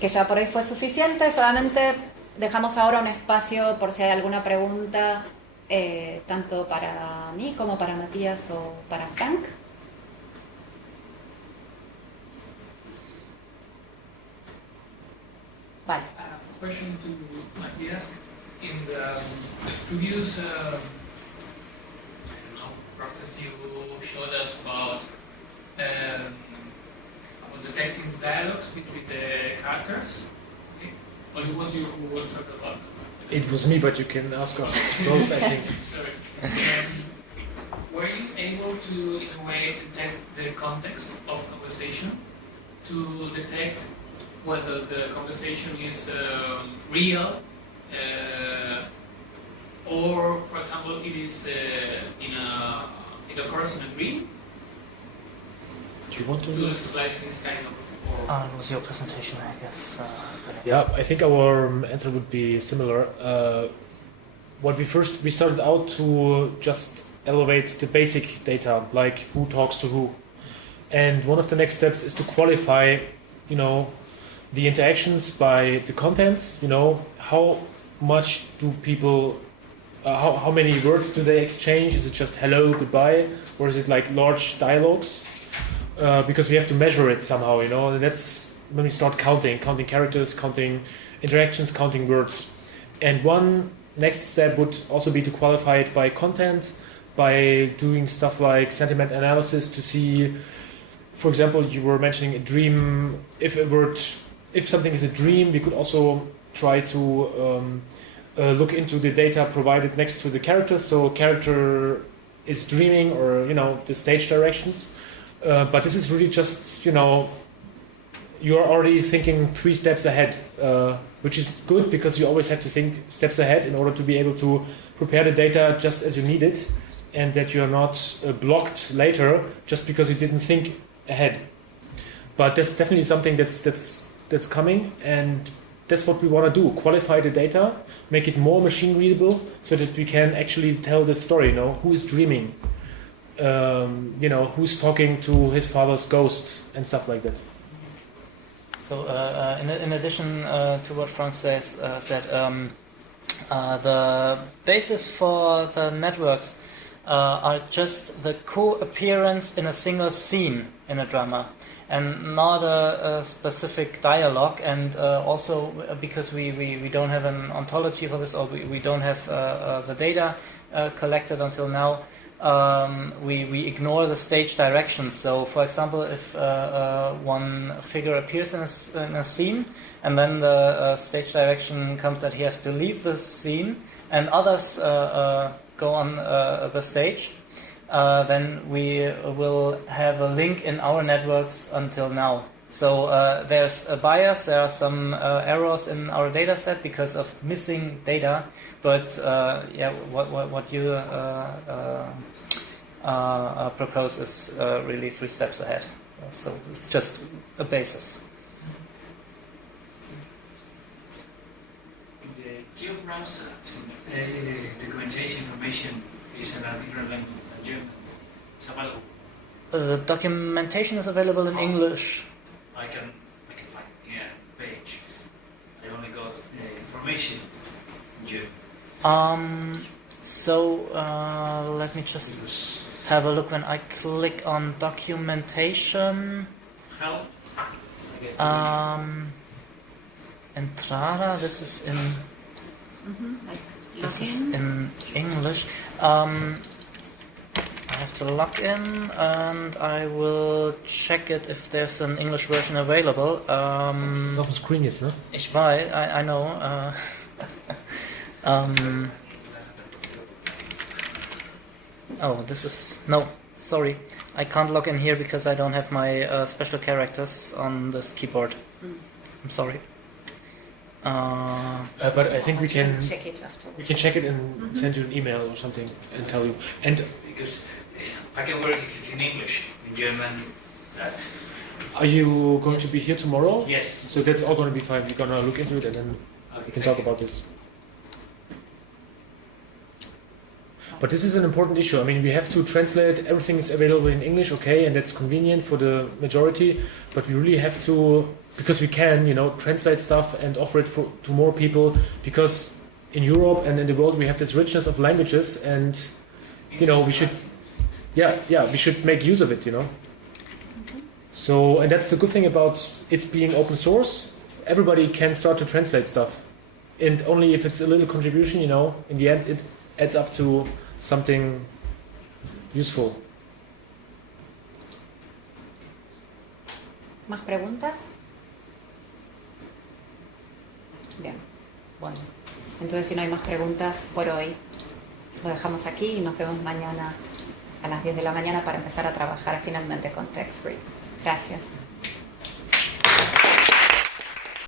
que ya por ahí fue suficiente. Solamente dejamos ahora un espacio por si hay alguna pregunta, tanto para mí como para Matías o para Frank. Vale. Question to Mathias. In the previous process you showed us about detecting dialogues between the characters. Okay. Or it was you who will talk about it? It was me, but you can ask us both, I think. Sorry. Were you able to, in a way, detect the context of conversation, to detect whether the conversation is real, or, for example, it is it occurs in a dream? Do you want to do splice this kind of? It was your presentation, I guess. Yeah, I think our answer would be similar. We started out to just elevate the basic data, like who talks to who, and one of the next steps is to qualify, the interactions by the contents. How much do people, how many words do they exchange? Is it just hello, goodbye, or is it like large dialogues? Because we have to measure it somehow, and that's when we start counting characters, counting interactions, counting words. And one next step would also be to qualify it by content, by doing stuff like sentiment analysis to see, for example, you were mentioning a dream. If something is a dream, we could also try to look into the data provided next to the characters. So character is dreaming, or the stage directions. But this is really just, you're already thinking 3 steps ahead, which is good because you always have to think steps ahead in order to be able to prepare the data just as you need it, and that you're not blocked later just because you didn't think ahead. But that's definitely something that's coming, and that's what we want to do: qualify the data, make it more machine readable, so that we can actually tell the story. Who is dreaming? Who's talking to his father's ghost and stuff like that. So, in addition to what Frank said, the basis for the networks are just the co-appearance in a single scene in a drama, and not a specific dialogue. And also because we don't have an ontology for this, or we don't have the data collected until now. We ignore the stage directions. So, for example, if one figure appears in a scene, and then the stage direction comes that he has to leave the scene, and others go on the stage, then we will have a link in our networks until now. So there's a bias, there are some errors in our data set because of missing data, but what you propose is really 3 steps ahead. So it's just a basis. The geo browser documentation information is in a different language than German. It's available. The documentation is available in English. I can find the page. I only got information in German. So let me just have a look when I click on documentation. Help. Entrada. This is in. This is in English. I have to log in, and I will check it if there's an English version available. It's off the screen jetzt, ne? Ich weiß, I know. This is... No, sorry. I can't log in here because I don't have my special characters on this keyboard. I'm sorry. But I think we can check it after. We can check it and send you an email or something and tell you. And because I can work in English, in German. Are you going to be here tomorrow? Yes. So that's all going to be fine. We're going to look into it, and then we can talk about this. But this is an important issue. I mean, we have to translate. Everything is available in English, okay, and that's convenient for the majority. But we really have to, because we can, translate stuff and offer it to more people. Because in Europe and in the world, we have this richness of languages, and we should, we should make use of it. So, and that's the good thing about it being open source. Everybody can start to translate stuff, and only if it's a little contribution, in the end, it adds up to something useful. ¿Más preguntas? Bien, bueno. Entonces, si no hay más preguntas por hoy, lo dejamos aquí y nos vemos mañana a las 10 de la mañana para empezar a trabajar finalmente con TechScript. Gracias.